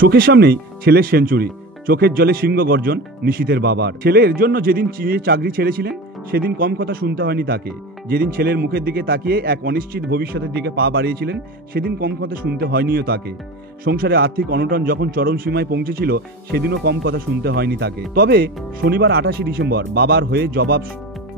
চোখের সামনেই ছেলের সেঞ্চুরি, চোখের জলে সিংহ গর্জন নিশীথের বাবার। ছেলের জন্য যেদিন চাকরি ছেড়েছিলেন সেদিন কম কথা শুনতে হয়নি তাকে। যেদিন ছেলের মুখের দিকে তাকিয়ে এক অনিশ্চিত ভবিষ্যতের দিকে পা বাড়িয়েছিলেন সেদিন কম কথা শুনতে হয়নিও তাকে। সংসারে আর্থিক অনটন যখন চরম সীমায় পৌঁছেছিল সেদিনও কম কথা শুনতে হয়নি তাকে। তবে শনিবার 28 ডিসেম্বর বাবার হয়ে জবাব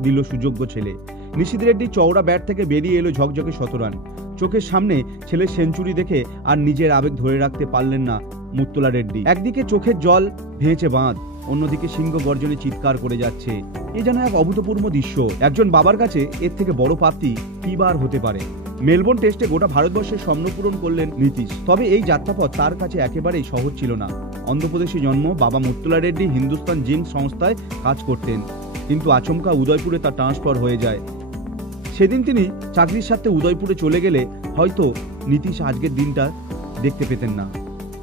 দিল সুযোগ্য ছেলে। নিশীথ রেড্ডি চওড়া ব্যাট থেকে বেরিয়ে এলো ঝকঝকে 100 রান। চোখের সামনে ছেলের সেঞ্চুরি দেখে আর নিজের আবেগ ধরে রাখতে পারলেন না মুত্তলা রেড্ডি। একদিকে চোখের জল ভেঙেছে বাঁধ, অন্যদিকে সিংহ গর্জনে চিৎকার করে যাচ্ছে। এ যেন এক অভূতপূর্ব দৃশ্য। একজন বাবার কাছে এর থেকে বড় প্রাপ্তি কি বার হতে পারে। মেলবোর্ন টেস্টে গোটা ভারতবর্ষের স্বপ্ন পূরণ করলেন নীতিশ। তবে এই যাত্রাপথ তার কাছে একেবারেই সহজ ছিল না। অন্ধ্রপ্রদেশে জন্ম, বাবা মুত্তলা রেড্ডি হিন্দুস্তান জিঙ্ক সংস্থায় কাজ করতেন, কিন্তু আচমকা উদয়পুরে তার ট্রান্সফার হয়ে যায়। সেদিন তিনি চাকরির সাথে উদয়পুরে চলে গেলে হয়তো নীতিশ আজকের দিনটা দেখতে পেতেন না।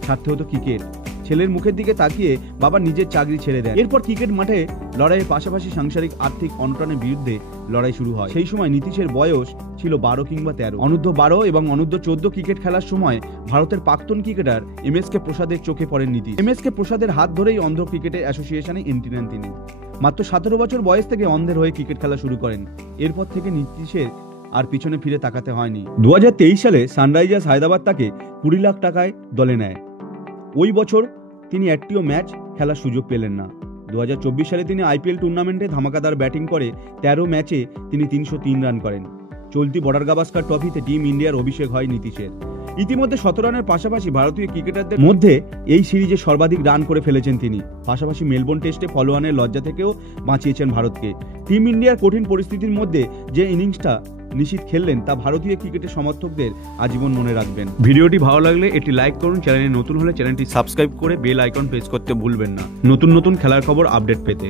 ছাড়তে হতো ক্রিকেট। ছেলের মুখের দিকে তাকিয়ে বাবা নিজের চাকরি ছেড়ে দেন। এরপর ক্রিকেট মাঠে লড়াইয়ের পাশাপাশি সাংসারিক আর্থিক অনটনের বিরুদ্ধে লড়াই শুরু হয়। সেই সময় নীতিশের বয়স ছিল 12 কিংবা 13। অনূর্ধ্ব 12 এবং অনূর্ধ্ব 14 ক্রিকেট খেলার সময় ভারতের প্রাক্তন ক্রিকেটার MSK প্রসাদের চোখে পড়েন নীতিশ। MSK প্রসাদের হাত ধরেই অন্ধ্র ক্রিকেট অ্যাসোসিয়েশনে এন্ট্রি নেন তিনি। মাত্র 17 বছর বয়স থেকে অন্ধের হয়ে ক্রিকেট খেলা শুরু করেন। এরপর থেকে নীতিশের আর পিছনে ফিরে তাকাতে হয়নি। 2023 সালে সানরাইজার্স হায়দ্রাবাদ তাকে 20 লাখ টাকায় দলে নেয়। ওই বছর তিনি একটিও ম্যাচ খেলার সুযোগ পেলেন না। 2024 সালে তিনি IPL টুর্নামেন্টে ধামাকাদার ব্যাটিং করে 13 ম্যাচে তিনি 303 রান করেন। চলতি বর্ডার গাভাস্কার ট্রফিতে টিম ইন্ডিয়ার অভিষেক হয় নীতিশের। ইতিমধ্যে 17 রানের পাশাপাশি ভারতীয় ক্রিকেটারদের মধ্যে এই সিরিজে সর্বাধিক রান করে ফেলেছেন তিনি। পাশাপাশি মেলবোর্ন টেস্টে ফলোয়ানের লজ্জা থেকেও বাঁচিয়েছেন ভারতকে। টিম ইন্ডিয়ার কঠিন পরিস্থিতির মধ্যে যে ইনিংসটা নিশীথ খেললেন তা ভারতীয় ক্রিকেটের সমর্থকদের আজীবন মনে রাখবেন। ভিডিওটি ভালো লাগলে এটি লাইক করুন, চ্যানেলে নতুন হলে চ্যানেলটি সাবস্ক্রাইব করে বেল আইকন প্রেস করতে ভুলবেন না নতুন নতুন খেলার খবর আপডেট পেতে।